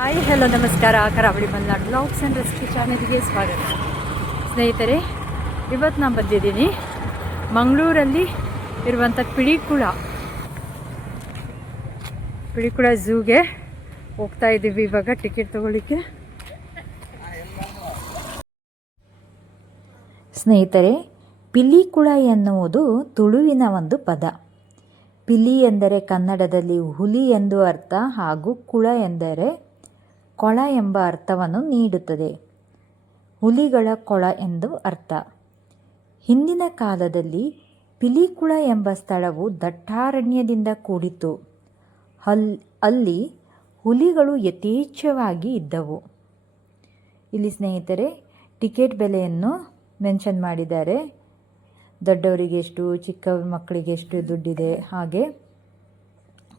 Hi hello ನಮಸ್ಕಾರ, ಕರಾವಳಿ Malenadu blogs and recipe ಚಾನೆಲ್ಗೆ ಸ್ವಾಗತ. ಸ್ನೇಹಿತರೆ, ಇವತ್ತು ನಾನು ಬಂದಿದ್ದೀನಿ ಮಂಗಳೂರಲ್ಲಿ ಇರುವಂಥ ಪಿಳಿಕುಳ ಝೂಗೆ ಹೋಗ್ತಾ ಇದ್ದೀವಿ ಇವಾಗ ಟಿಕೆಟ್ ತೊಗೊಳ್ಳಿಕ್ಕೆ. ಸ್ನೇಹಿತರೆ, ಪಿಲಿಕುಳ ಎನ್ನುವುದು ತುಳುವಿನ ಒಂದು ಪದ. ಪಿಲಿ ಎಂದರೆ ಕನ್ನಡದಲ್ಲಿ ಹುಲಿ ಎಂದು ಅರ್ಥ ಹಾಗೂ ಕುಳ ಎಂದರೆ ಕೊಳ ಎಂಬ ಅರ್ಥವನ್ನು ನೀಡುತ್ತದೆ. ಹುಲಿಗಳ ಕೊಳ ಎಂದು ಅರ್ಥ. ಹಿಂದಿನ ಕಾಲದಲ್ಲಿ ಪಿಲಿಕುಳ ಎಂಬ ಸ್ಥಳವು ದಟ್ಟಾರಣ್ಯದಿಂದ ಕೂಡಿತ್ತು. ಅಲ್ಲಿ ಹುಲಿಗಳು ಯಥೇಚ್ಛವಾಗಿ ಇದ್ದವು. ಇಲ್ಲಿ ಸ್ನೇಹಿತರೆ ಟಿಕೆಟ್ ಬೆಲೆಯನ್ನು ಮೆನ್ಷನ್ ಮಾಡಿದ್ದಾರೆ. ದೊಡ್ಡವರಿಗೆ ಎಷ್ಟು, ಚಿಕ್ಕ ಮಕ್ಕಳಿಗೆ ಎಷ್ಟು ದುಡ್ಡಿದೆ, ಹಾಗೆ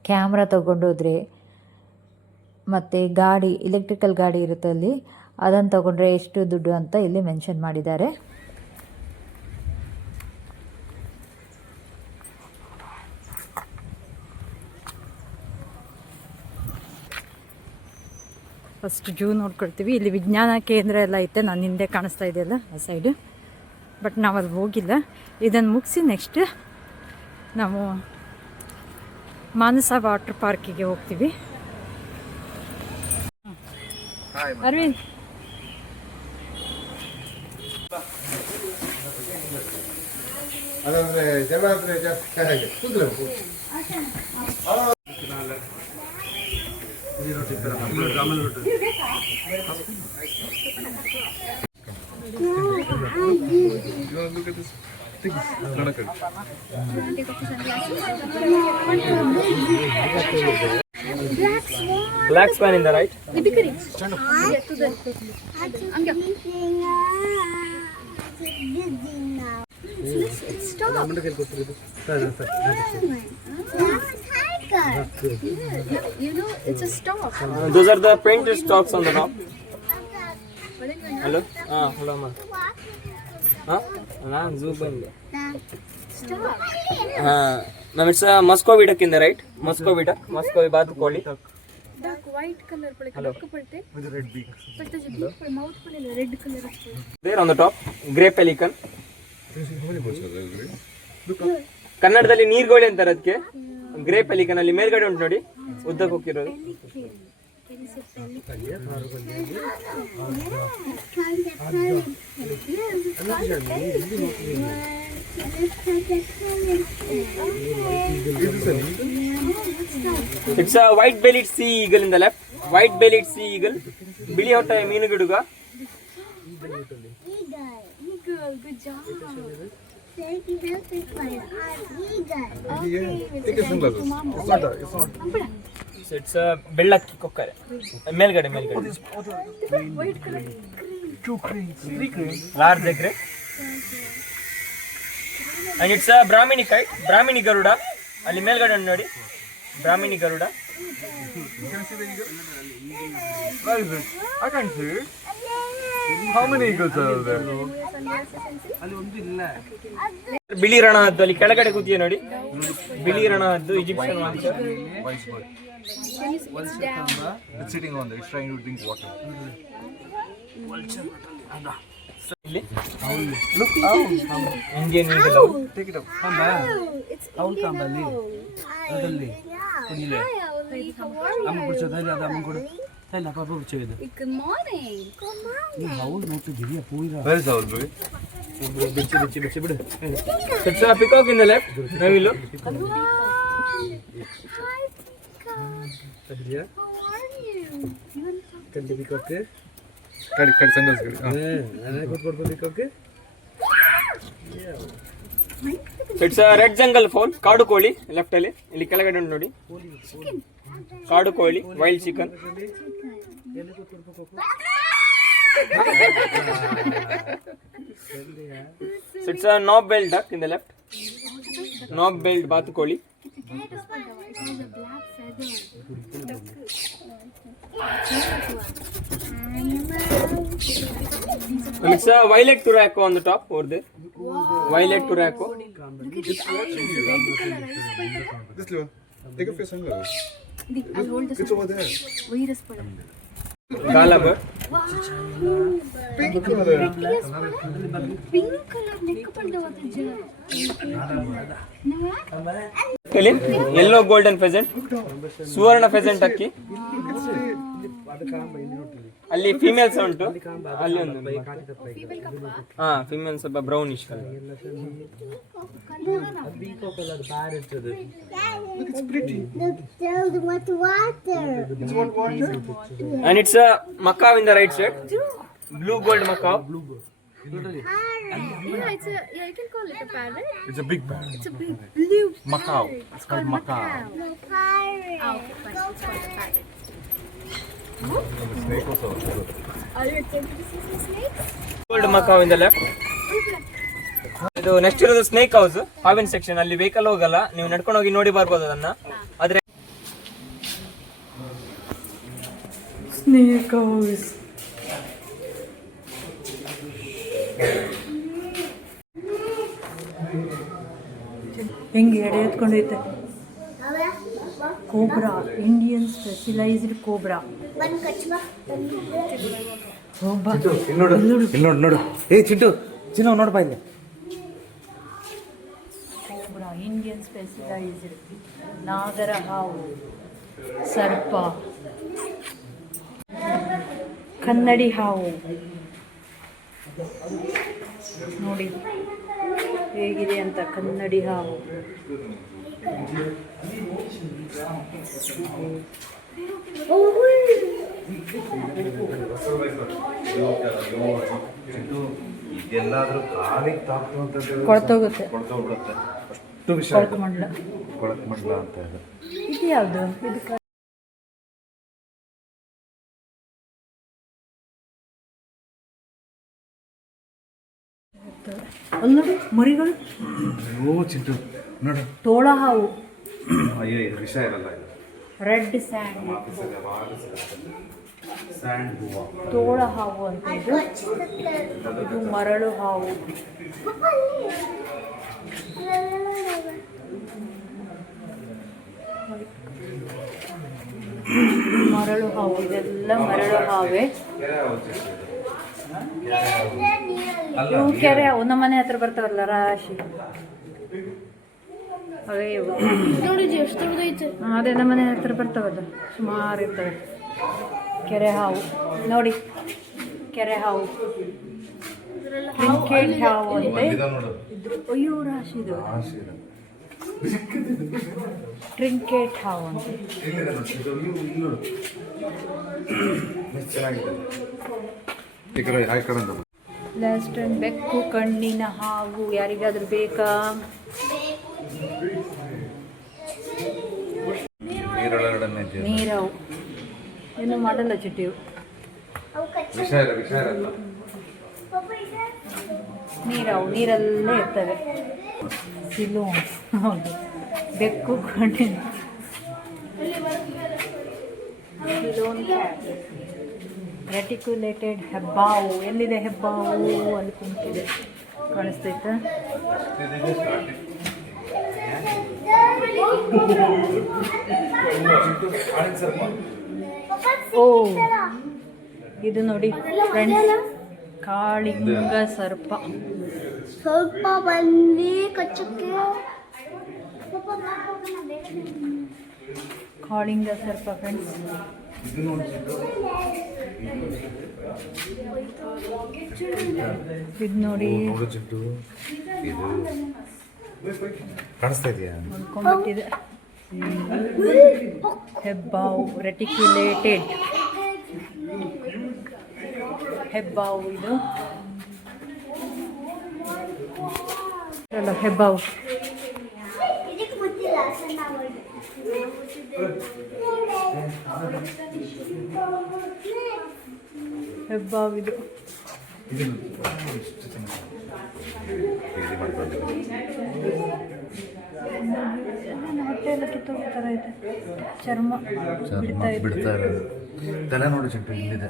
ಕ್ಯಾಮ್ರಾ ತಗೊಂಡೋದ್ರೆ ಮತ್ತು ಗಾಡಿ, ಎಲೆಕ್ಟ್ರಿಕಲ್ ಗಾಡಿ ಇರುತ್ತೆ ಅಲ್ಲಿ, ಅದನ್ನು ತಗೊಂಡ್ರೆ ಎಷ್ಟು ದುಡ್ಡು ಅಂತ ಇಲ್ಲಿ ಮೆನ್ಷನ್ ಮಾಡಿದ್ದಾರೆ. ಫಸ್ಟ್ ಝೂ ನೋಡ್ಕೊಳ್ತೀವಿ. ಇಲ್ಲಿ ವಿಜ್ಞಾನ ಕೇಂದ್ರ ಎಲ್ಲ ಐತೆ, ನಾನು ಹಿಂದೆ ಕಾಣಿಸ್ತಾ ಇದೆಯಲ್ಲ ಆ ಸೈಡು, ಬಟ್ ನಾವು ಅಲ್ಲಿ ಹೋಗಿಲ್ಲ. ಇದನ್ನು ಮುಗಿಸಿ ನೆಕ್ಸ್ಟ್ ನಾವು ಮಾನಸ ವಾಟರ್ ಪಾರ್ಕಿಗೆ ಹೋಗ್ತೀವಿ. Arvind, Black swan in the right. You know, it's a stop. Those are the painted stops on the top. Hello? Hello, ma. Nah, zoo bande. Stop. Ma'am, it's a Muscovy duck in the right. Muscovy duck. Muscovy batukoli. Duck white color पड़े colour पड़ते with red beak. But the beak पर mouth पड़े red color है. There on the top, grey pelican. ಕನ್ನಡದಲ್ಲಿ ನೀರ್ಗೋಳಿ ಅಂತಾರೆ ಅದಕ್ಕೆ. Grey pelican ಅಲ್ಲಿ ಮೇಲ್ಗಡೆ ಉಂಟು ನೋಡಿ, ಉದ್ದಕ್ಕೆ ಹೋಗಿರೋದು. It's a white-bellied sea eagle in the left. White-bellied sea eagle. ಬಿಳಿ ಹೊಟ್ಟೆಯ ಮೀನುಗಿಡುಗ. Eagle, good job. It's a ಬೆಳ್ಳಕ್ಕಿ ಕೊಕ್ಕರೆ. ಮೇಲ್ಗಡೆ large grey. And it's a brahmini kite, brahmini garuda. ಅಲ್ಲಿ ಮೇಲ್ಗಡೆ ನೋಡಿ, brahmini garuda. Where is it? I can't see it. How many eagles are there? ಬಿಳಿ ರಣಹದ್ದು ಅಲ್ಲಿ ಕೆಳಗಡೆ ಕೂತಿದೆ ನೋಡಿ, ಬಿಳಿ ರಣಹದ್ದು, Egyptian ಮಾನ್ಸರ್. It's sitting on there. It's trying to drink water. ಇಲ್ಲಿ Look out! Indian eagle. Take it up. Come back. Owl come back. Adalli. Kunile. Amma kuchu thayla ada amma kodu. Thayla papa kuchu idu. Good morning. Good morning. Ee owl note diya poira. Where is owl boy? Bichi bidu. It's a peacock in the left. ನವಿಲು. Hi, peacock. Tadiya. How are you? Kadi peacock ke. Kadi sandals kadi. Ana kod peacock ke. It's a red jungle fowl. ಕಾಡು ಕೋಳಿ left ಅಲ್ಲಿ, ಇಲ್ಲಿ ಕೆಳಗಡೆ ಉಂಟು ನೋಡಿ, ಕಾಡು ಕೋಳಿ, wild chicken. It's a knob-billed duck in the left. Knob-billed ಬಾತುಕೋಳಿ. It's a violet turaco on the top over there. Violet turaco. This one. Take off your sunglasses. I'll hold this. It's over there. Virus. ಗಾಲಬ್ pink colour neck ಪಡ್ಡೆ yellow golden pheasant, ಸುವರ್ಣ pheasant ಅಕ್ಕಿ. ಅಲ್ಲಿ females ಉಂಟು, ಅಲ್ಲಿ ಒಂದು female ಸ್ವಲ್ಪ brownish colour. And it's a macaw in the right side, blue gold macaw. Yeah, you can call it a parrot. It's a big parrot. It's a big blue Macaw. parrot. It's called macaw. Oh, okay, fine. It's called a parrot. The snake also. Are you tempted to see some snakes? Gold macaw in the left. ಇದು next ಇರೋದು snake house, ಹಾವಿನ section. ಅಲ್ಲಿ vehicle ಹೋಗಲ್ಲ, ನೀವು ನಡ್ಕೊಂಡು ಹೋಗಿ ನೋಡಿ ಬರ್ಬೋದು ಅದನ್ನ. ಆದ್ರೆ ಸ್ನೇಕ್ ಹೌಸ್ ಹೆಂಗೆ ಎಡೆ ಎತ್ಕೊಂಡೈತೆ. Cobra, Indian specialised cobra. ಇಲ್ಲಿ ನೋಡು. ಏ ಚಿಂಟು, ಚಿನ್ನ ನೋಡಪ್ಪ ಇಲ್ಲಿ. Cobra, Indian specialised. ನಾಗರ ಹಾವು, ಸರ್ಪ, ಕನ್ನಡಿ ಹಾವು. ನೋಡಿ ಹೇಗಿದೆ ಅಂತ ಕನ್ನಡಿ ಹಾವು. ಎಲ್ಲಾದ್ರೂ ಕಾಲಿಗೆ ತಾಕ್ತಂತ ಕೊಳ್ತೋಗುತ್ತೆ. ಕೊಳ್ತೋಗ್ಬಿಡುತ್ತೆ. ಅಷ್ಟು ವಿಷಯ ಕೊಳ್ಕಮಂಡ್ಲ. ಕೊಳಕಮಂಡಲ ಅಂತ ಇದೆ. ಇದು ಯಾವುದು? ಇದು ಅಲ್ಲಿ ನೋಡಿ ಮರಿಗಳು. ಓ ಚಿಂಟು ನೋಡು. ತೋಳ ಹಾವು, ಅಯ್ಯೋ ಇದು ವಿಷ ಇರಲ್ಲ ಇದು. ರೆಡ್ ಸ್ಯಾಂಡ್, ಸ್ಯಾಂಡ್ ಹೂವ. ತೋಳ ಹಾವು ಅಂತ ಇದು. ಇದು ಮರಳು ಹಾವು. ಮರಳು ಹಾವು, ಇದೆಲ್ಲ ಮರಳು ಹಾವೇ. ಇವು ಕೆರೆ ಹಾವು, ನಮ್ಮ ಮನೆ ಹತ್ರ ಬರ್ತಾವಲ್ಲ ರಾಶಿ, ಅವೇ ಇವು. ನೋಡಿದ್ವಿ ಎಷ್ಟು ದೊಡ್ಡದೈತೆ. ಅದೇ ನಮ್ಮ ಮನೆ ಹತ್ರ ಬರ್ತಾವಲ್ಲ, ಸುಮಾರು ಇರ್ತವೆ. ಕೆರೆ ಹಾವು ನೋಡಿ, ಕೆರೆ ಹಾವು. ಟ್ರಿಂಕೇಟ್ ಹಾವು ಅಂತೆ. ನೋಡು. ಅಯ್ಯೋ ರಾಶಿ ಇದು. ಟ್ರಿಂಕೇಟ್ ಹಾವು ಅಂತ. ಇಲ್ಲಿದೆ ನೋಡಿ ಚಿಂಟು, ಇಲ್ಲಿ ನೋಡು. ಎಷ್ಟು ಚೆನ್ನಾಗಿದೆ. ಈ ಕಡೆ ಆ ಕಡೆ ನೋಡು. ಲಾಸ್ಟ್ ಅಂಡ್ ಬೆಕ್ಕು ಕಣ್ಣಿನ ಹಾವು. ಯಾರಿಗಾದ್ರೂ ಬೇಕಾ? ನೀರೊಳಗಡೆ ಇದೆಯಲ್ಲ. ನೀರಾವು ಏನು ಮಾಡಲ್ಲ ಚಿಟ್ಟಿವು. ವಿಷ ಇರಲ್ಲ. ನೀರಾವು ನೀರಲ್ಲೇ ಇರ್ತವೆ. ಸಿಲೋನ್, ಹೌದು, ಬೆಕ್ಕು ಕಣ್ಣಿನ ಸಿಲೋನ್ ಕ್ಯಾಟ್. ರೆಟಿಕ್ಯುಲೇಟೆಡ್ ಹೆಬ್ಬಾವು. ಎಲ್ಲಿದೆ ಹೆಬ್ಬಾವು? ಅಲ್ಲಿ ಕುಂತಿದೆ, ಕಾಣಿಸ್ತೈತಾ? ಓ ಇದು ನೋಡಿ ಫ್ರೆಂಡ್ಸ್, ಕಾಳಿಂಗ ಸರ್ಪ. ಸ್ವಲ್ಪ ಬಂದು ಕಚ್ಚಕ್ಕೆ. ಕಾಳಿಂಗ ಸರ್ಪ ಫ್ರೆಂಡ್ಸ್. ಇದು ನೋಡಿ, ನೋಡು ಚಿಂಟು, ಇದು ಕಾಣಿಸ್ತಾ ಇದೆಯಾ? ಹೊಂದ್ಕೊಂಡ್ಬಿಟ್ಟಿದೆ. ಹೆಬ್ಬಾವು, ರೆಟಿಕ್ಯುಲೇಟೆಡ್ ಹೆಬ್ಬಾವು. ಇದು ಅಲ್ಲ, ಹೆಬ್ಬಾವು. ಹೆಬ್ಬಾವು ಇದು. ಹೊಟ್ಟೆ ಎಲ್ಲ ಕಿತ್ತೋಗೋ ಥರ ಇದೆ. ಚರ್ಮ ಬಿಡ್ತಾ ಇರೋದು. ತಲೆ ನೋಡು ಚಿಂಟು, ಇಲ್ಲಿದೆ.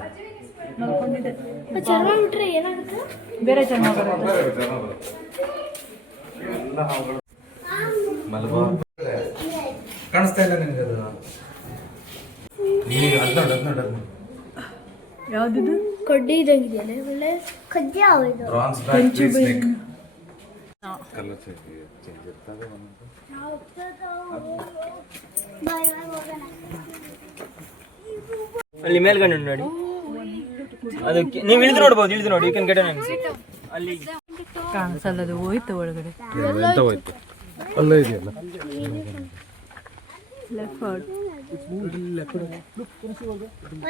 ನೋಡ್ಕೊಂಡಿದೆ. ಚರ್ಮ ಬಿಟ್ರೆ ಏನಾಗುತ್ತೆ? ಬೇರೆ ಚರ್ಮ ಬರುತ್ತೆ. ಎಲ್ಲ ಹಾವುಗಳು ಕಾಣಿಸ್ತಾ ಇಲ್ಲ ನಿನಗೆ ಅದು? ನೀನು ಅದ್ ನೋಡು. ಯಾವುದಿದು? ಕಡ್ಡಿ ಇದಂಗಿದೆಯಲ್ಲ ಒಳ್ಳೆ ಕಜ್ಜಿ ಯಾವುದು bronze back snake colour change ಇರ್ತದೆ ಒಂದು ಅಲ್ಲಿ ಮೇಲ್ಗಡೆ ಉಂಟು ನೋಡಿ, ಅದಕ್ಕೆ ನೀವು ಇಳಿದು ನೋಡ್ಬೋದು, ಇಳಿದು ನೋಡಿ, ಯು ಕ್ಯಾನ್ ಗೆಟ್ ಅನ್ ಅಲ್ಲಿ ಕಾಣಿಸಲ್ಲ, ಅದು ಹೋಯ್ತು ಒಳಗಡೆ. ಎಂತ ಹೋಯ್ತು ಅಲ್ಲೇ ಇದೆಯಲ್ಲ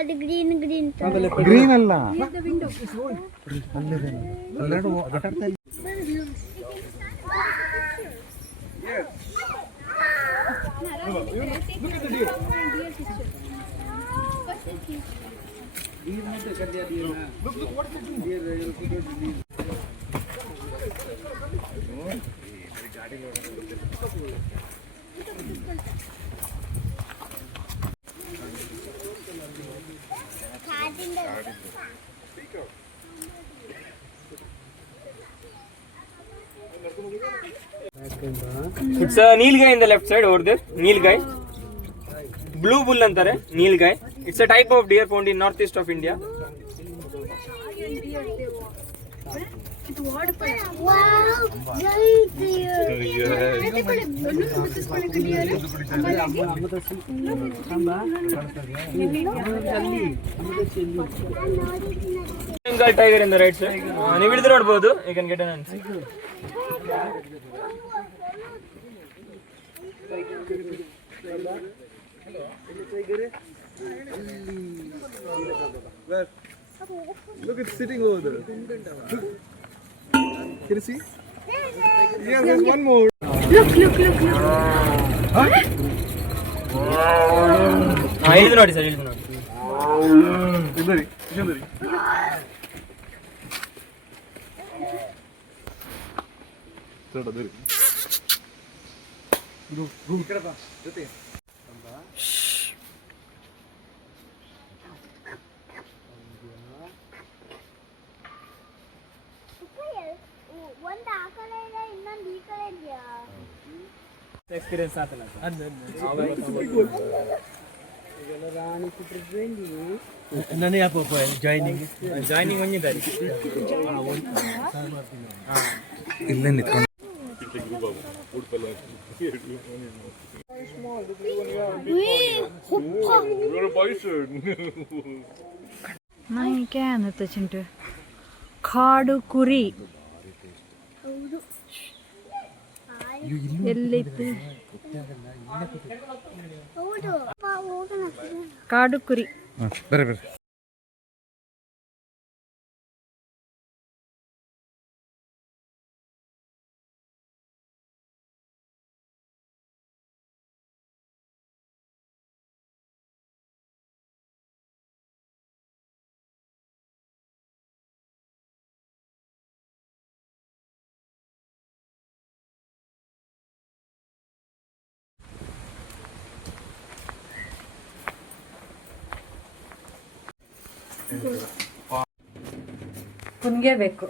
ಅದು ಗ್ರೀನ್ ಗ್ರೀನ್ ಗ್ರೀನ್ ಅಲ್ಲ it's nilgai in the left side over there. Nilgai, blue bull ಅಂತಾರೆ nilgai. It's a type of deer found in north east of India. Bengal tiger in the right side. ನೀವು ಹಿಡಿದು ನೋಡ್ಬೋದು, you can get an answer. Look, it's sitting over there. Look. Can you see? Yes, there's one more. ಹಿಡಿದು ನೋಡಿ sir, ಹಿಡಿದು ನೋಡಿ. Indari, Indari. Sir, ಈ ಕಡೆ ಬಾ ಜೊತೆ. ಒಂದು ಆ ಕಡೆ ಇದೆ, ಇನ್ನೊಂದು ಈ ಕಡೆ ಇದೆಯಾ? ಎಕ್ಸ್ಪೀರಿಯನ್ಸ್ ಆತಲ್ಲ ನಾನು ಯಾಕಪ್ಪ ಜಾಯ್ನಿಂಗ್ ಒಂದಿದ್ದಾರೆ ಇಲ್ಲೇ ನಿಂತ್ಕೊಂಡು ನನಗೆ ಅನ್ನುತ್ತೆ ಚಿಂಟು. ಕಾಡು ಕುರಿ ಎಲ್ಲೈತಿ? ಹೌದು ಹೋಗೋಣ. ಕಾಡು ಕುರಿ. ಬರ್ರಿ ಬರ್ರಿ. ಕುನ್ಗೆ ಬೇಕು.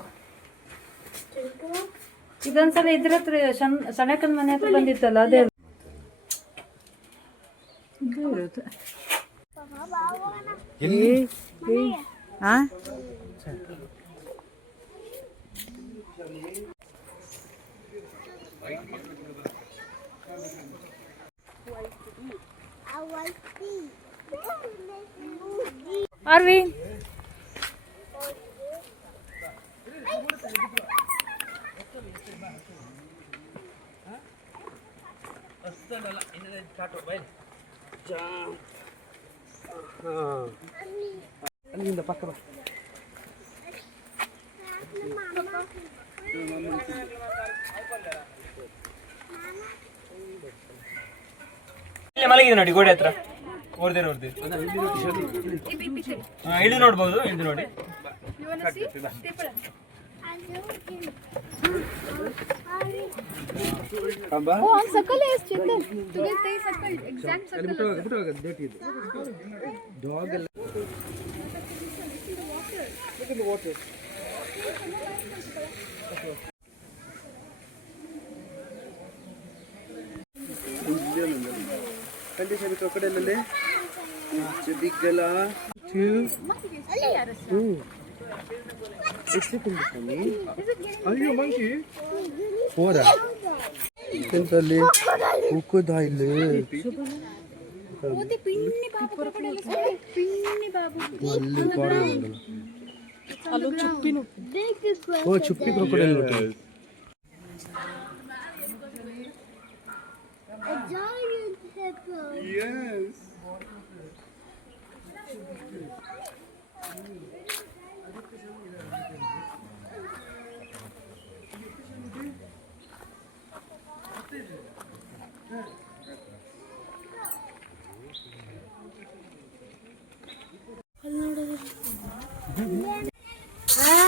ಇದೊಂದ್ಸಲ ಇದ್ರ ಹತ್ರ ಸಣಕನ್ ಮನೆ ಹತ್ರ ಬಂದಿತ್ತಲ್ಲ, ಅದೇ ಇದು ಇರೋದು. ಹಾ ಆರ್ವಿ ಅಲ್ಲಿಂದ ಪಕ್ಕ ಬಾ. ಇಲ್ಲೇ ಮಲಗಿದೆ ನೋಡಿ ಗೋಡೆ ಹತ್ರ. ಓರ್ದೇರು ಇಳಿದು ನೋಡ್ಬೋದು, ಇಳಿದು ನೋಡಿ. सकल है चिंतन तुझे ते सकल एग्जैक्ट सकल ಬಿಟ್ಟು ಡೇಟಿ ಇದೆ ಡಾಗ್ ಎಲ್ಲ. Look at the water. Condition crocodile ಅಲ್ಲಿ ಬಿಗ್ಗಲ ಅಯ್ಯೋ ಮಂಕಿ ಹೋದ ಎಂತಲ್ಲಿ ಉಕ್ಕುದ ಇಲ್ಲಿ ಅಲ್ಲಿ ಕಾರ್ನರ್ ಓ ಚುಪ್ಪಿ ಕ್ರೊಕೊಡೈಲ್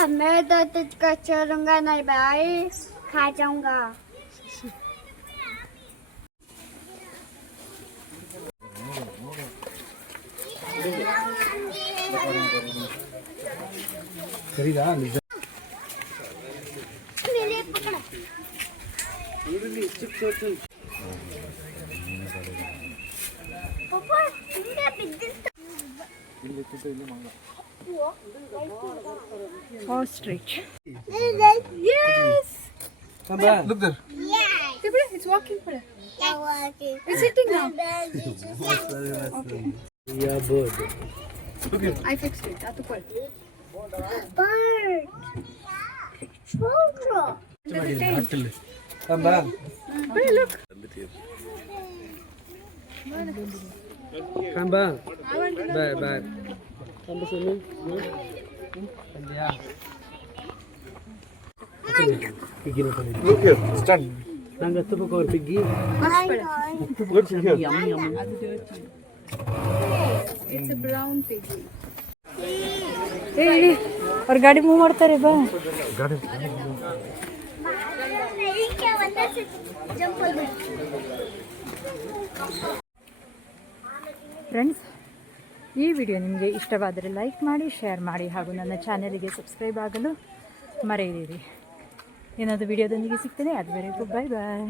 मैं तो तुझको छोड़ूंगा नहीं भाई, खा जाऊंगा। ಸರಿದಾ ನಿಜ Ostrich. Yes. Come back. Look there. It's walking. It's sitting now. Yeah, bird. I fixed it. That's the Bird. Come back. look. Come back. Bye, bye. Come back, Sumi. Yeah. Look here, stand. ನಂಗೆ ಹತ್ತಬೇಕು ಅವ್ರ piggy Look here. It's a brown pig. ಅವ್ರ ಗಾಡಿ move ಮಾಡ್ತಾರೆ ಬಾ. Friends, ಈ video ನಿಮಗೆ ಇಷ್ಟವಾದರೆ like ಮಾಡಿ, ಶೇರ್ ಮಾಡಿ ಹಾಗೂ ನನ್ನ ಚಾನೆಲ್ಗೆ ಸಬ್ಸ್ಕ್ರೈಬ್ ಆಗಲು ಮರೆಯದಿರಿ. ಏನಾದರೂ ವಿಡಿಯೋದೊಂದಿಗೆ ಸಿಗ್ತೇನೆ. ಅದುವರೆಗೂ ಬಾಯ್ ಬಾಯ್.